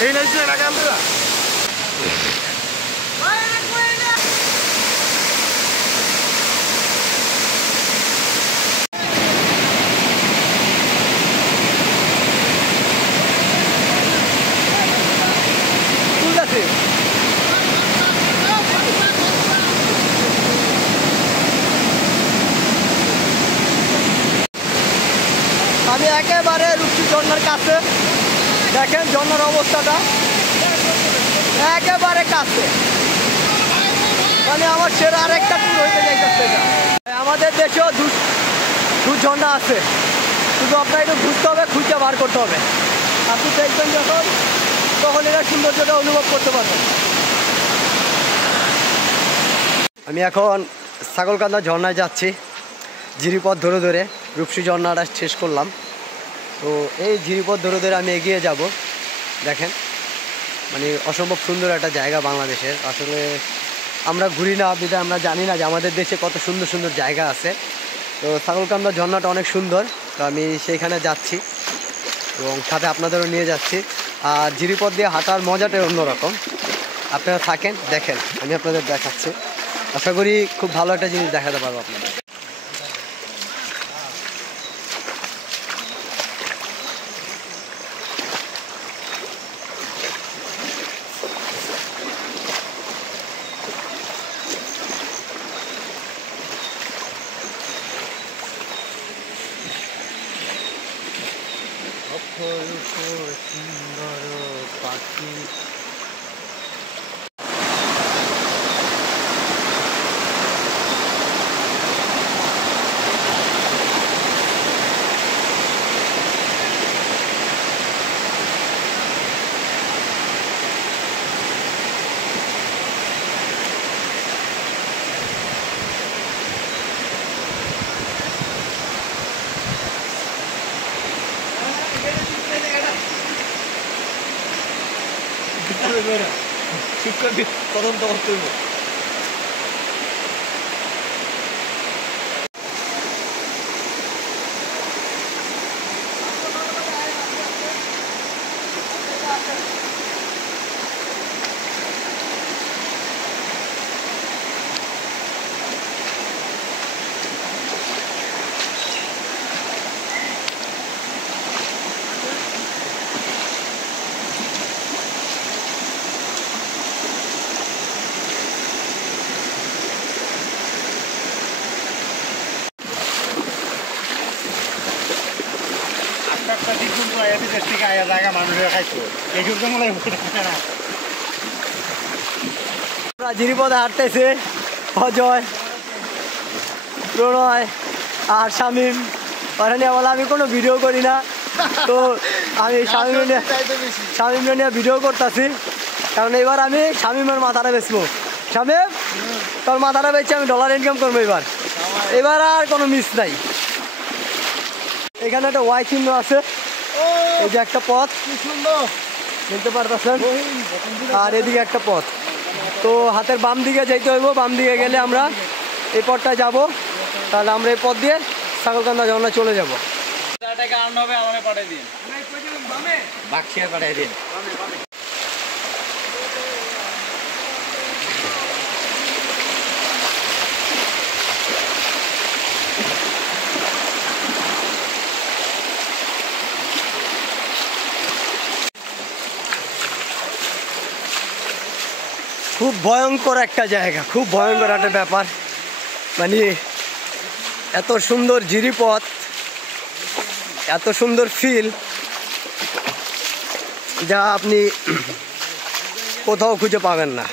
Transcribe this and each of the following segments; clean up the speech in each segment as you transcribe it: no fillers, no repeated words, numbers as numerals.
এই নাইছে না ক্যামেরা আমি একেবারে রূপসী ঝর্ণার কাছে দেখেন ঝর্ণার অবস্থাটা একেবারে কাছে মানে আমার সেরা আরেকটা ট্যুর হইতে যাইতেছে এটা আমাদের দেশেও দু ঝর্ণা আছে শুধু আপনার একটু ঘুরতে হবে খুঁজে বার করতে হবে আপনি দেখবেন যখন তখন এরা সৌন্দর্যটা অনুভব করতে পারবেন আমি এখন ছাগলকান্দা ঝর্ণায় যাচ্ছি জিরিপথ ধরে ধরে রূপসী ঝর্ণাটা শেষ করলাম তো এই জিরিপথ ধরে ধরে আমি এগিয়ে যাব দেখেন মানে অসম্ভব সুন্দর একটা জায়গা বাংলাদেশের আসলে আমরা ঘুরি না বিধায় আমরা জানি না যে আমাদের দেশে কত সুন্দর সুন্দর জায়গা আছে তো ছাগলকান্দা ঝর্ণাটা অনেক সুন্দর তো আমি সেইখানে যাচ্ছি এবং সাথে আপনাদেরও নিয়ে যাচ্ছি আর জিরিপথ দিয়ে হাঁটার মজাটাই অন্যরকম আপনারা থাকেন দেখেন আমি আপনাদের দেখাচ্ছি আশা করি খুব ভালো একটা জিনিস দেখাতে পারবো আপনাদের সুন্দর পাখি তদন্ত করতে হবে জিরিপথে হাঁটতেছে অজয় প্রণয় আর শামীম বলে আমি কোনো ভিডিও করি না তো আমি শামীম নিয়ে ভিডিও করতেছি কারণ এবার আমি শামীমের মাথাটা বেচবো শামীম তোর মাথাটা বেচে আমি ডলার ইনকাম করবো এবার আর কোনো মিস নাই এখানে একটা ওয়াই চিহ্ন আছে এই যে একটা পথ কি সুন্দর দেখতে পারতেছেন আর এদিকে একটা পথ তো হাতের বাম দিকে যাইতে হইব বাম দিকে গেলে আমরা এই পথটা যাব তাহলে আমরা এই পথ দিয়ে ছাগলকান্দা ঝর্ণা চলে যাবো পাঠিয়ে দিন খুব ভয়ঙ্কর একটা জায়গা খুব ভয়ঙ্কর একটা ব্যাপার মানে এত সুন্দর জিরিপথ এত সুন্দর ফিল যা আপনি কোথাও খুঁজে পাবেন না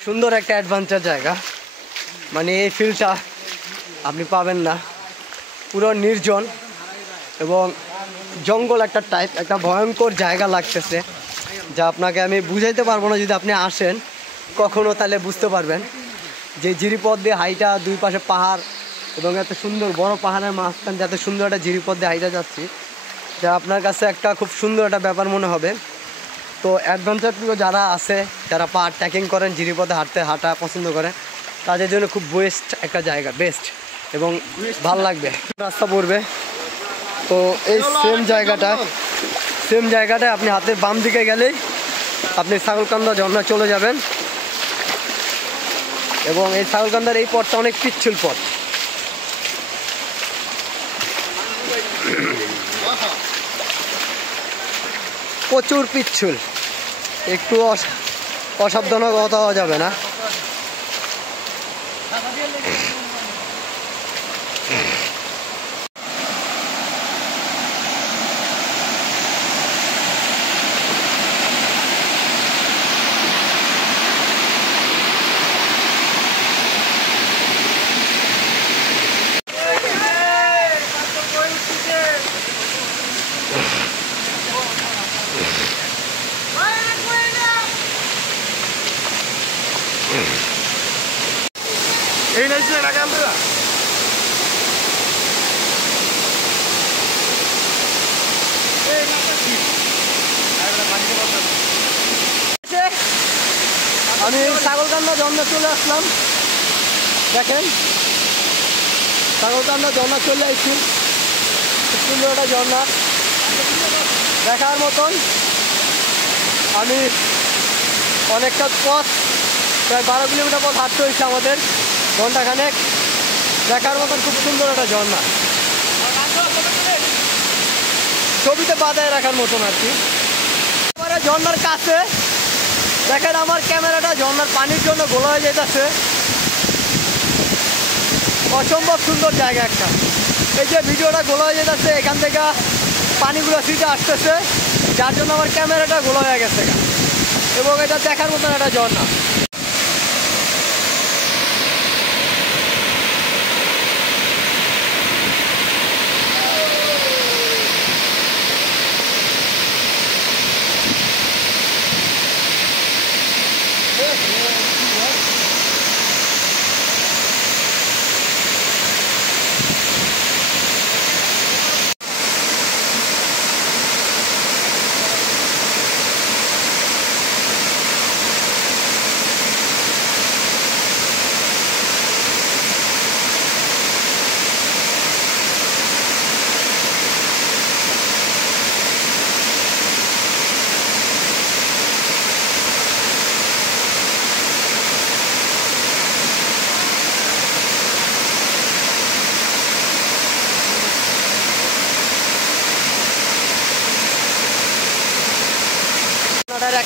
সুন্দর একটা অ্যাডভেঞ্চার জায়গা মানে এই ফিলটা আপনি পাবেন না পুরো নির্জন এবং জঙ্গল একটা টাইপ একটা ভয়ঙ্কর জায়গা লাগতেছে যা আপনাকে আমি বুঝাইতে পারবো না যদি আপনি আসেন কখনো তাহলে বুঝতে পারবেন যে জিরিপথ দিয়ে হাইটা দুই পাশে পাহাড় এবং এত সুন্দর বড় পাহাড়ের মাঝখান এত সুন্দর একটা জিরিপথ দিয়ে হাইটা যাচ্ছি যা আপনার কাছে একটা খুব সুন্দর একটা ব্যাপার মনে হবে তো অ্যাডভেঞ্চার প্রিয় যারা আছে যারা পাহাড় ট্রেকিং করেন জিরিপথে হাঁটা পছন্দ করেন তাদের জন্য খুব বেস্ট একটা জায়গা বেস্ট এবং ভাল লাগবে রাস্তা পড়বে তো এই সেম জায়গাটায় আপনি হাতের বাম দিকে গেলেই আপনি ছাগলকান্দা ঝর্ণা চলে যাবেন। এবং এই ছাগলকান্দার এই পথটা অনেক পিচ্ছিল পথ। প্রচুর পিচ্ছিল, একটু অসাবধানতা হওয়া যাবে না। এই নাইছে না ক্যামেরা আমি ছাগলকান্দা ঝর্ণা চলে আসলাম। দেখেন ছাগলকান্দা ঝর্ণা চলে আসছি। খুব সুন্দর একটা ঝর্ণা দেখার মতন। আমি অনেকটা পথ, প্রায় 12 কিলোমিটার পথ হাঁটতে হয়েছে আমাদের, ঘন্টাখানেক। দেখার মতন খুব সুন্দর একটা ঝর্ণা, ছবিতে বাঁধায় রাখার মতন আর কি। এবারে ঝর্ণার কাছে দেখেন আমার ক্যামেরাটা ঝর্ণার পানির জন্য গোলা হয়ে যেতেছে। অসম্ভব সুন্দর জায়গা একটা। এই যে ভিডিওটা গোলা হয়ে যেতেছে, এখান থেকে পানিগুলো সিটে আসতেছে, যার জন্য আমার ক্যামেরাটা গোলা হয়ে গেছে। এবং এটা দেখার মতন একটা ঝর্ণা।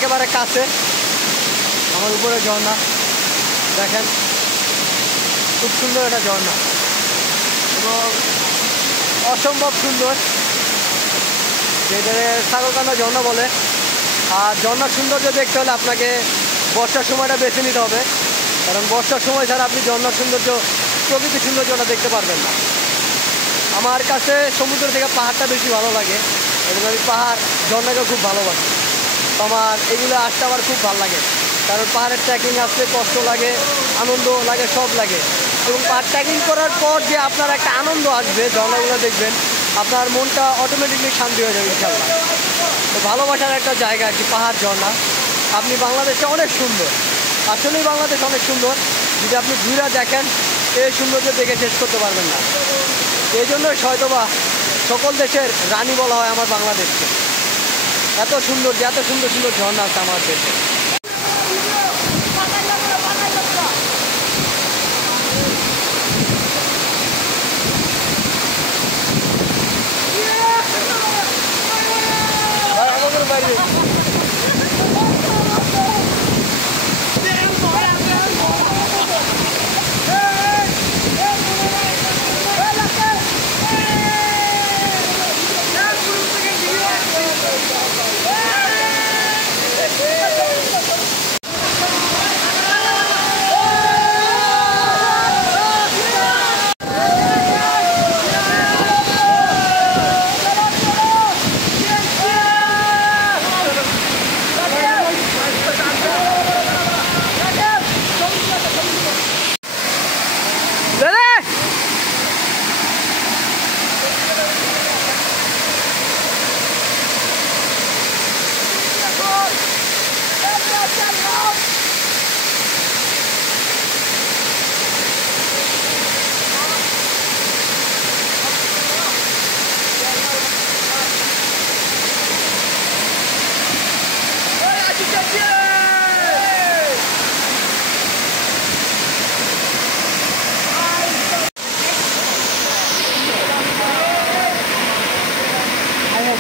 একেবারে কাছে আমার উপরে ঝর্ণা দেখেন, খুব সুন্দর একটা ঝর্ণা এবং অসম্ভব সুন্দর, যেটাকে ছাগলকান্দা ঝর্ণা বলে। আর ঝর্ণার সৌন্দর্য দেখতে হলে আপনাকে বর্ষার সময়টা বেছে নিতে হবে, কারণ বর্ষার সময় ছাড়া আপনি ঝর্ণার সৌন্দর্য, প্রকৃতির সৌন্দর্যটা দেখতে পারবেন না। আমার কাছে সমুদ্র থেকে পাহাড়টা বেশি ভালো লাগে এবং আমি পাহাড় ঝর্ণাকে খুব ভালোবাসি। আমার এগুলো আসতে আমার খুব ভালো লাগে, কারণ পাহাড়ের ট্রেকিং আসতে কষ্ট লাগে, আনন্দ লাগে, সব লাগে। এবং পাহাড় ট্রেকিং করার পর যে আপনার একটা আনন্দ আসবে, ঝর্ণাগুলো দেখবেন, আপনার মনটা অটোমেটিকলি শান্তি হয়ে যাবে ইনশাল্লাহ। তো ভালোবাসার একটা জায়গা আর কি পাহাড় ঝর্ণা। আপনি বাংলাদেশে অনেক সুন্দর, আসলেই বাংলাদেশ অনেক সুন্দর। যদি আপনি ঘুরে দেখেন এই সৌন্দর্য দেখে শেষ করতে পারবেন না। এই জন্যই হয়তোবা সকল দেশের রানী বলা হয় আমার বাংলাদেশকে। এত সুন্দর, এত সুন্দর সুন্দর ঝর্ণা আছে আমার দেশে।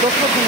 দশ দিন